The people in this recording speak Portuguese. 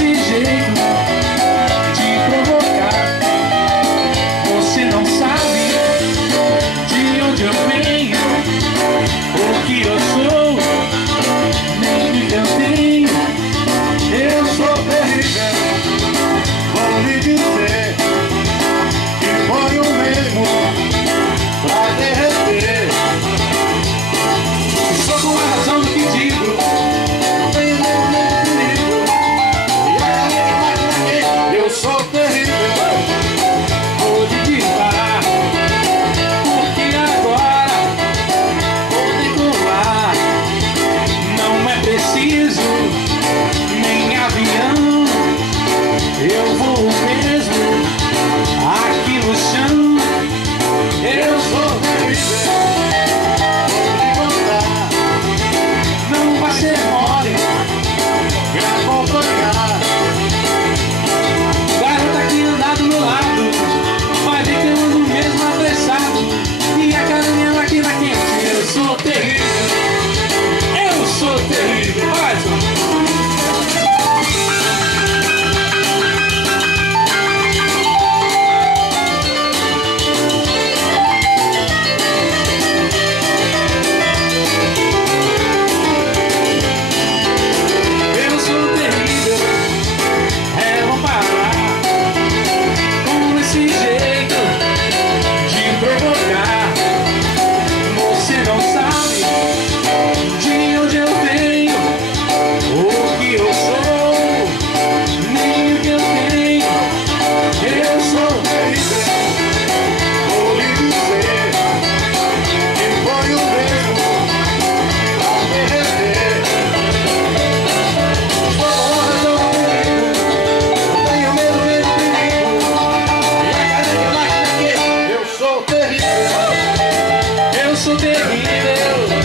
esse jeito de provocar. Você não sabe de onde eu venho, o que eu sou, nem o que eu tenho. Eu sou terrível, vou lhe dizer que foi o mesmo pra derreter. Só com a razão do que digo, não tenho nem perigo. E a galera eu sou terrível, vou lhe disparar, porque agora vou decolar. Não é preciso nem avião, eu vou mesmo aqui no chão. Eu sou terrível, vou lhe contar, não vai ser mole, gravou tocar. Garota que anda do meu lado, vai ver que eu ando mesmo apressado, e a carinha aqui na quente. Eu sou terrível, eu sou terrível. Vai, eu sou terrível.